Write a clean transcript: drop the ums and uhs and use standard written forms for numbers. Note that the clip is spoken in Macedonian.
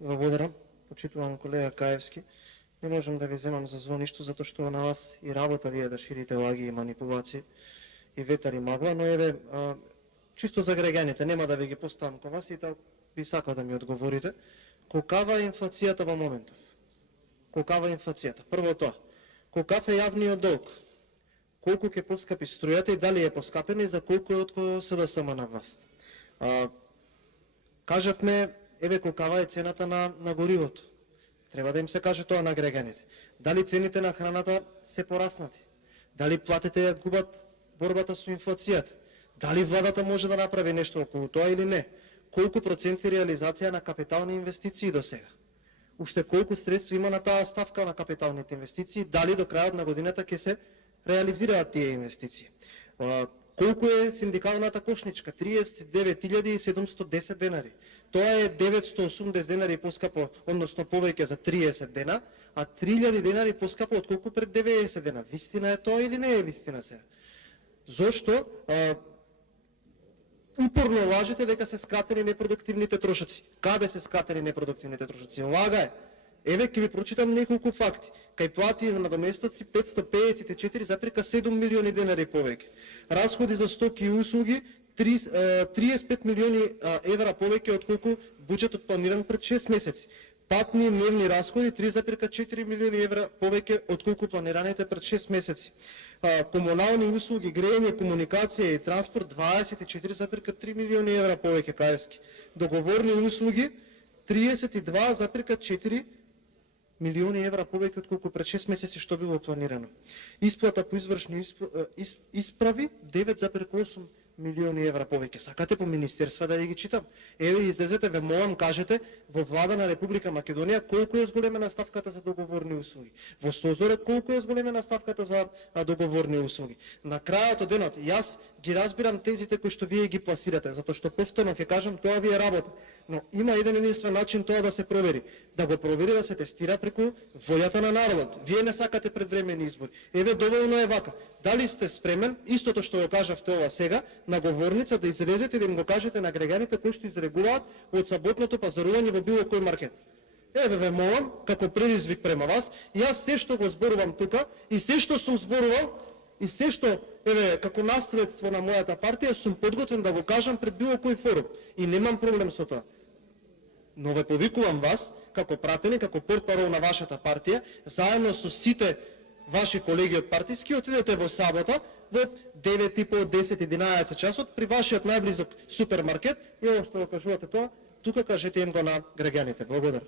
Благодарам, почитувам колега Каевски. Не можам да ви земам за зло ништо, затоа што на вас и работа вие да ширите лаги и манипулации и ветар и магла, но еве, чисто за граѓаните, нема да ви ги поставам кон вас и да би сакал да ми одговорите. Колкава е инфлацијата во моментов? Колкава е инфлацијата? Прво тоа. Колкав е јавниот долг? Колку ќе поскапи струјата и дали е поскапена и за колку е од кога СДСМ на власт? Кажавме, еве колкава е цената на горивото. Треба да им се каже тоа на граѓаните. Дали цените на храната се пораснати? Дали платите ја губат борбата со инфлацијата? Дали владата може да направи нешто околу тоа или не? Колку проценти реализација на капитални инвестиции до сега? Уште колку средства има на таа ставка на капиталните инвестиции? Дали до крајот на годината ќе се реализираат тие инвестиции? Колку е синдикалната кошничка? 39.710 денари. Тоа е 980 денари поскапо, односно повеќе за 30 дена, а 3000 денари поскапо од колку пред 90 дена. Вистина е тоа или не е вистина сега? Зошто упорно лажете дека се скратени непродуктивните трошоци? Каде се скратени непродуктивните трошоци? Лага е. Еве ќе ви прочитам неколку факти. Кај плати на доместоци 554,7 милиони денари повеќе. Расходи за стоки и услуги 35 милиони евра повеќе од колку буџетот планиран пред 6 месеци. Патни и дневни расходи 3,4 милиони евра повеќе од колку планираните пред 6 месеци. Комунални услуги, грејење, комуникација и транспорт 24,3 милиони евра повеќе Каевски. Договорни услуги 32,4 милиони евра повеќе од колку пред 6 месеци што било планирано. Исплата по извршни исправи 9,8 милиони евра повеќе. Сакате по министерства да ви ги читам? Еве излезете, ве молам, кажете во влада на Република Македонија колку е зголемена ставката за договорни услуги. Во СОЗОР колку е зголемена ставката за договорни услуги. На крајот од денот јас ги разбирам тезите кои што вие ги пласирате, затоа што повторно ќе кажам тоа ви е работа. Но има еден единствен начин тоа да се провери. Да го провери, да се тестира преку волјата на народот. Вие не сакате предвремени избори. Еве доволно е вака. Дали сте спремен, истото што го кажавте ова сега, на говорница да излезете и да им го кажете на граѓаните кои што изрегуваат од саботното пазарување во било кој маркет. Еве ве молам, како предизвик према вас, јас се што го зборувам тука и се што сум зборувал и се што еве како наследство на мојата партија сум подготвен да го кажам пред било кој форум и немам проблем со тоа. Но ве повикувам вас како пратени, како портпарол на вашата партија, заедно со сите ваши колеги од партиски, отидете во сабота во 9:30, 10, 11 часот при вашиот најблизок супермаркет и ово што го кажувате тоа, тука кажете им го на граѓаните. Благодарам.